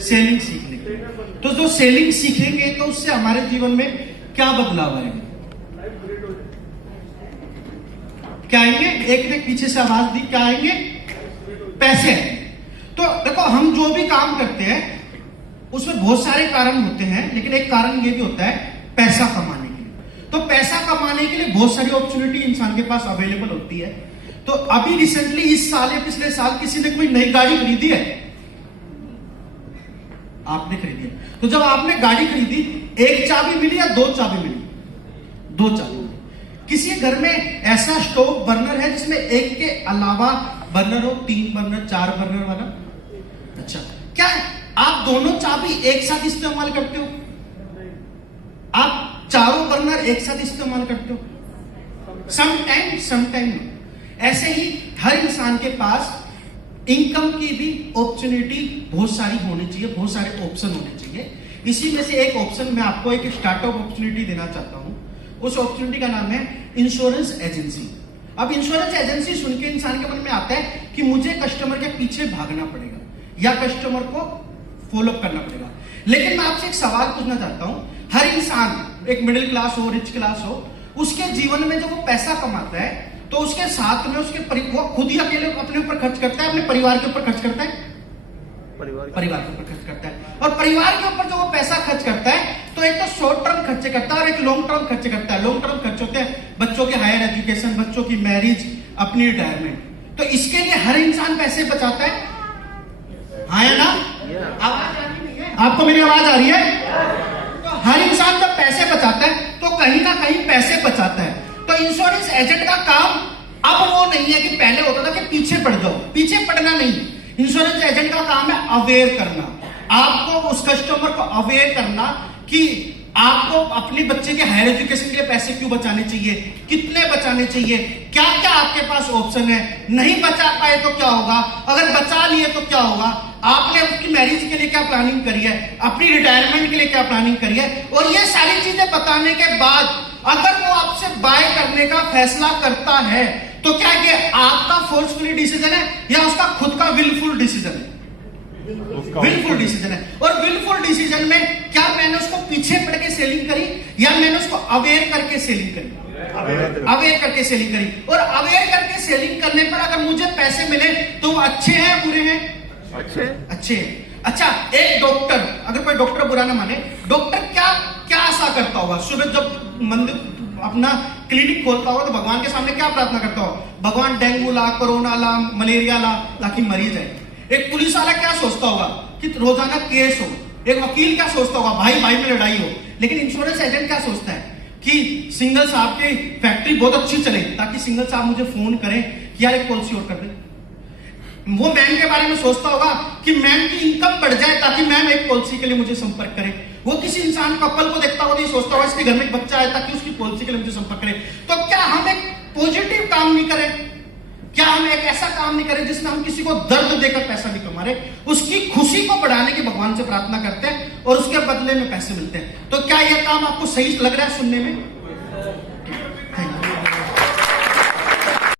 Selling सीखने के लिए। तो जो सेलिंग सीखेंगे तो उससे हमारे जीवन में क्या बदलाव आएगा? क्या आएंगे? एक ने पीछे से आवाज दी, क्या आएंगे? पैसे। तो देखो, हम जो भी काम करते हैं उसमें बहुत सारे कारण होते हैं, लेकिन एक कारण ये भी होता है पैसा कमाने के लिए। तो पैसा कमाने के लिए बहुत सारी अपॉर्चुनिटी इंसान के पास अवेलेबल होती है। तो अभी रिसेंटली इस साल या पिछले साल किसी ने कोई नई गाड़ी खरीदी है? आपने खरीदी है। तो जब आपने गाड़ी खरीदी, एक चाबी मिली या दो चाबी मिली? दो चाबी। किसी घर में ऐसा स्टोव बर्नर है जिसमें एक के अलावा बर्नर हो, 3 बर्नर, 4 बर्नर वाला? अच्छा, क्या आप दोनों चाबी एक साथ इस्तेमाल करते हो? आप चारों बर्नर एक साथ इस्तेमाल करते हो? समटाइम। ऐसे ही हर इंसान के पास इनकम की भी अपॉर्चुनिटी बहुत सारी होनी चाहिए, बहुत सारे ऑप्शन होने चाहिए। इसी में से एक ऑप्शन मैं आपको एक स्टार्टअप अपॉर्चुनिटी देना चाहता हूं। उस अपॉर्चुनिटी का नाम है इंश्योरेंस एजेंसी। अब इंश्योरेंस एजेंसी सुन के इंसान के मन में आता है कि मुझे कस्टमर के पीछे भागना पड़ेगा या कस्टमर को फॉलो करना पड़ेगा। लेकिन मैं आपसे एक सवाल पूछना चाहता हूं, हर इंसान, एक मिडिल क्लास हो, रिच क्लास हो, उसके जीवन में जब वो पैसा कमाता है तो उसके साथ में वो खुद ही अकेले अपने ऊपर खर्च करता है, अपने परिवार के ऊपर खर्च करता है? परिवार के ऊपर खर्च करता है। और परिवार के ऊपर जो वो पैसा खर्च करता है, तो एक तो शॉर्ट टर्म खर्चे करता है और एक लॉन्ग टर्म खर्चे करता है। लॉन्ग टर्म खर्च होते हैं बच्चों के हायर एजुकेशन, बच्चों की मैरिज, अपनी रिटायरमेंट। तो इसके लिए हर इंसान पैसे बचाता है, हाँ या ना? आवाज आ रही है? आपको मेरी आवाज आ रही है? तो हर इंसान जब पैसे बचाता है तो कहीं ना कहीं पैसे बचाता है। तो इंश्योरेंस एजेंट का काम अब वो नहीं है कि पहले होता था कि पीछे पड़ जाओ, पीछे पड़ना नहीं। इंश्योरेंस एजेंट का काम है अवेयर करना, आपको उस कस्टमर को अवेयर करना कि आपको अपने बच्चे के हायर एजुकेशन के लिए पैसे क्यों बचाने चाहिए, कितने बचाने चाहिए, क्या क्या आपके पास ऑप्शन है। नहीं बचा पाए तो क्या होगा, अगर बचा लिए तो क्या होगा, आपने उसकी मैरिज के लिए क्या प्लानिंग करी है, अपनी रिटायरमेंट के लिए क्या प्लानिंग करी है। और ये सारी चीजें बताने के बाद अगर वो आपसे बाय करने का फैसला करता है तो क्या ये आपका फोर्सफुली डिसीजन है या उसका खुद का विलफुल डिसीजन है? विलफुल डिसीजन है। और विलफुल डिसीजन में क्या मैंने उसको पीछे पड़ के सेलिंग करी या मैंने उसको अवेयर करके सेलिंग करी? अवेयर करके सेलिंग करी। और अवेयर करके सेलिंग करने पर अगर मुझे पैसे मिले तो वो अच्छे हैं बुरे हैं? अच्छे हैं। अच्छा, एक डॉक्टर, अगर कोई डॉक्टर बुरा ना माने, डॉक्टर क्या आशा करता होगा? सुबह जब मंदिर अपना क्लिनिक खोलता होगा तो भगवान के सामने क्या प्रार्थना करता होगा? भगवान डेंगू ला, कोरोना ला, मलेरिया ला, ताकि मरीज है। एक पुलिस वाला क्या सोचता होगा कि रोजाना केस हो। एक वकील क्या सोचता होगा, भाई भाई में लड़ाई हो। लेकिन इंश्योरेंस एजेंट क्या सोचता है कि सिंगल साहब की फैक्ट्री बहुत अच्छी चले, ताकि सिंगल साहब मुझे फोन करें कि यार एक पॉलिसी और कर दे। वो मैम के बारे में सोचता होगा कि मैम की इनकम बढ़ जाए ताकि मैम एक पॉलिसी के लिए मुझे संपर्क करें। वो किसी इंसान कपल को देखता हुआ नहीं सोचता होगा इसके घर में एक बच्चा है ताकि उसकी पॉलिसी के लिए मुझे संपर्क करें। तो क्या हम एक पॉजिटिव काम नहीं करें? क्या हम एक ऐसा काम नहीं करें जिसमें हम किसी को दर्द देकर पैसा नहीं कमा रहे, उसकी खुशी को बढ़ाने की भगवान से प्रार्थना करते हैं और उसके बदले में पैसे मिलते हैं? तो क्या यह काम आपको सही लग रहा है सुनने में?